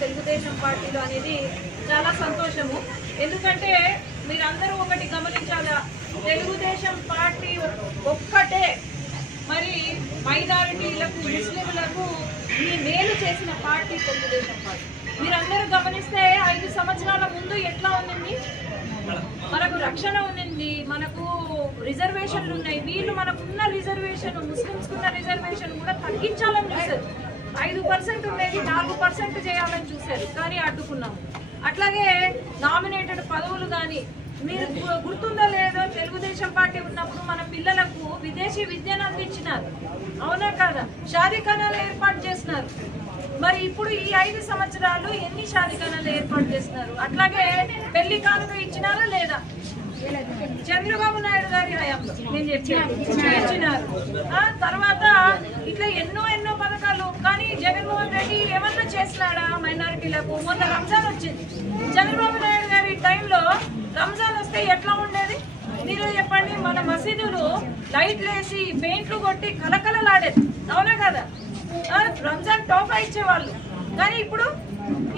తెలుగుదేశం పార్టీలో అనేది చాలా సంతోషము. ఎందుకంటే మీరందరూ ఒకటి గమనించాలా, తెలుగుదేశం పార్టీ ఒక్కటే మరి మైనారిటీలకు ముస్లింలకు ఈ మేలు చేసిన పార్టీ తెలుగుదేశం పార్టీ. మీరందరూ గమనిస్తే 5 సంవత్సరాల ముందు ఎట్లా ఉంది, మనకు రక్షణ ఉంది, మనకు రిజర్వేషన్లు ఉన్నాయి. వీళ్ళు మనకున్న రిజర్వేషన్, ముస్లిమ్స్ కున్న రిజర్వేషన్ కూడా తగ్గించాలని చూశారు. 5% ఉండేది 4% చేయాలని చూశారు, కానీ అడ్డుకున్నాము. అట్లాగే నామినేటెడ్ పదవులు కానీ మీరు గుర్తుందో లేదో, తెలుగుదేశం పార్టీ ఉన్నప్పుడు మన పిల్లలకు విదేశీ విద్యను అందించినారు, అవునా కాదా? షాదీఖానాలు ఏర్పాటు చేసినారు. మరి ఇప్పుడు ఈ 5 సంవత్సరాలు ఎన్ని షాదీఖానాలు ఏర్పాటు చేస్తున్నారు? అట్లాగే పెళ్లి కానుక ఇచ్చినారా లేదా? చంద్రబాబు నాయుడు గారి హయాంలో నేను ఇచ్చినారు. తర్వాత ఇట్లా ఎన్నో పథకాలు. కానీ జగన్మోహన్ రెడ్డి ఏమన్నా చేసినాడా మైనారిటీలకు? మొన్న రంజాన్ వచ్చింది, చంద్రబాబు నాయుడు గారి టైంలో రంజాన్ వస్తే ఎట్లా ఉండేది మీరు చెప్పండి? మన మసీదులు లైట్లు వేసి పెయింట్లు కొట్టి కలకలలాడేది, అవునా కదా? రంజాన్ టోఫా ఇచ్చేవాళ్ళు, కానీ ఇప్పుడు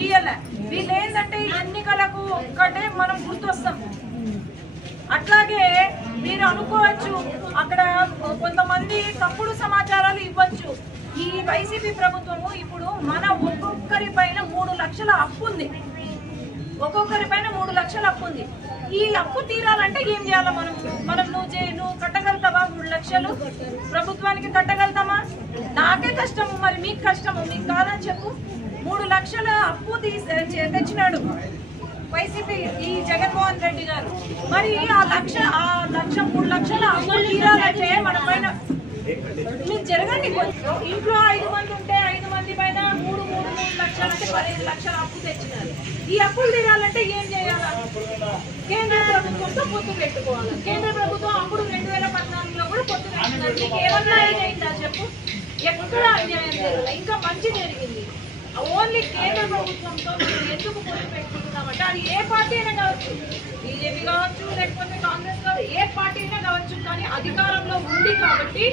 ఇయ్యలే. వీళ్ళు ఏంటంటే ఎన్నికలకు ఒక్కటే మనం గుర్తొస్తాం. అట్లాగే మీరు అనుకోవచ్చు అక్కడ కొంతమంది తప్పుడు సమాచారాలు ఇవ్వచ్చు. ఈ వైసీపీ ప్రభుత్వము ఇప్పుడు మన ఒక్కొక్కరి పైన 3 లక్షల అప్పు ఉంది, ఒక్కొక్కరి పైన 3 లక్షల అప్పు ఉంది. ఈ అప్పు తీరాలంటే ఏం చేయాలి? మనం నువ్వు కట్టగలుగుతావా? 3 లక్షలు ప్రభుత్వానికి కట్టగలుగుతామా? నాకే కష్టము, మరి మీకు కష్టము, మీకు కాదని చెప్పు. 3 లక్షల అప్పు తెచ్చినాడు వైసీపీ ఈ జగన్మోహన్ రెడ్డి గారు. మరి ఆ లక్ష 3 లక్షల అప్పు తీరాలంటే మన పైన మీరు జరగండి. ఇంట్లో 5 మంది ఉంటే 5 మంది పైన 3 లక్షలు అంటే 15 లక్షల అప్పు తెచ్చినారు. ఈ అప్పులు తీరాలంటే ఏం చేయాలి? కేంద్ర ప్రభుత్వంతో పొత్తు పెట్టుకోవాలి. కేంద్ర ప్రభుత్వం అప్పుడు 2014లో కూడా పొత్తు పెట్టుకున్నారు. మీకు ఏమన్నా అయిందా చెప్పు? ఎక్కడ అన్యాయం జరగలేదు, ఇంకా మంచి జరిగింది. ఓన్లీ కేంద్ర ప్రభుత్వంతో మేము ఎందుకు పొత్తు పెట్టుకుంటున్నామంటే అది ఏ పార్టీ అయినా కావచ్చు, బీజేపీ కావచ్చు, లేకపోతే కాంగ్రెస్ కావచ్చు, ఏ పార్టీ అయినా కావచ్చు, కానీ అధికారంలో ఉంది కాబట్టి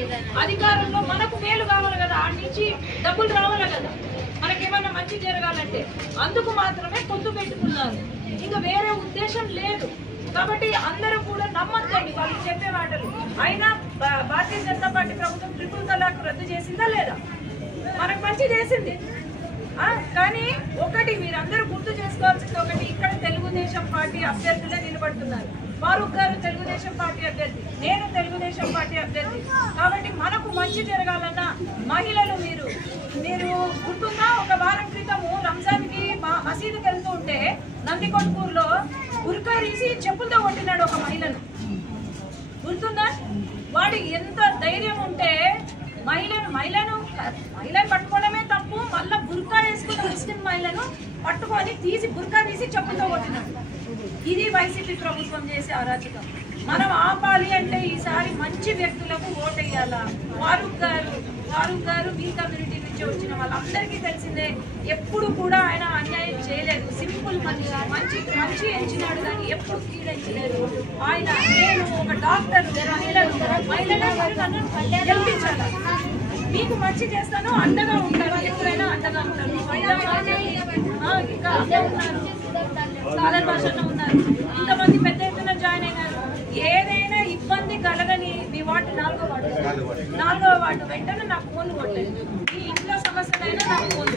అధికారంలో మనకు మేలు కావాలి కదా, ఆ నుంచి డబ్బులు రావాలి కదా, మనకేమన్నా మంచి జరగాలంటే. అందుకు మాత్రమే పొత్తు పెట్టుకున్నారు, ఇంకా వేరే ఉద్దేశం లేదు. కాబట్టి అందరూ కూడా నమ్మద్దండి వాళ్ళు చెప్పే మాటలు. అయినా భారతీయ జనతా పార్టీ ప్రభుత్వం ట్రిపుల్ తలాక్ రద్దు చేసిందా లేదా? మనకు మంచి చేసింది. కానీ ఒకటి మీరందరూ గుర్తు చేసుకోవాల్సింది ఒకటి, ఇక్కడ తెలుగుదేశం పార్టీ అభ్యర్థులే నిలబడుతున్నారు. ఫారూక్ గారు తెలుగుదేశం పార్టీ అభ్యర్థి, నేను తెలుగుదేశం పార్టీ అభ్యర్థి. కాబట్టి మనకు మంచి జరగాలన్నా మహిళలు మీరు గుర్తుందా? ఒక వారం క్రితము రంజాన్కి మసీదుకి వెళ్తూ ఉంటే నందికొట్కూరులో బుర్కా తీసి చెప్పులతో కొట్టినాడు ఒక మహిళను, గుర్తుందా? వాడు ఎంత ధైర్యం ఉంటే మహిళను పట్టుకోవడమే తప్పు, మళ్ళా బుర్కా వేసుకున్న ముస్లిం మహిళను పట్టుకొని బుర్కా తీసి చెప్పులతో కొట్టినాడు. ఇది వైసీపీ ప్రభుత్వం చేసే అరాచకం. మనం ఆపాలి అంటే ఈసారి మంచి వ్యక్తులకు ఓటేయాలా. ఫారూక్ గారు మీ కమ్యూనిటీ నుంచి వచ్చిన వాళ్ళందరికీ తెలిసిందే, ఎప్పుడు కూడా ఆయన అన్యాయం చేయలేదు. సింపుల్ మనిషి, మంచి ఎంచినాడు కానీ ఎప్పుడు కీడెంచలేదు ఆయన. నేను ఒక డాక్టర్, మహిళలు నన్ను గెలిపించాలి, మీకు మంచి చేస్తాను, అండగా ఉంటాను, ఎప్పుడైనా అండగా ఉంటాను. ఇంకా ఉన్నారు, సాదర్ భాషలో ఉన్నారు, ఇంతమంది పెద్ద ఎత్తున జాయిన్ అయినారు. ఏదైనా ఇబ్బంది కలగని మీ వార్డు 4వ వార్డు వెంటనే నాకు ఫోన్ కొట్టండి. మీ ఇంట్లో సమస్యలైనా నాకు ఫోన్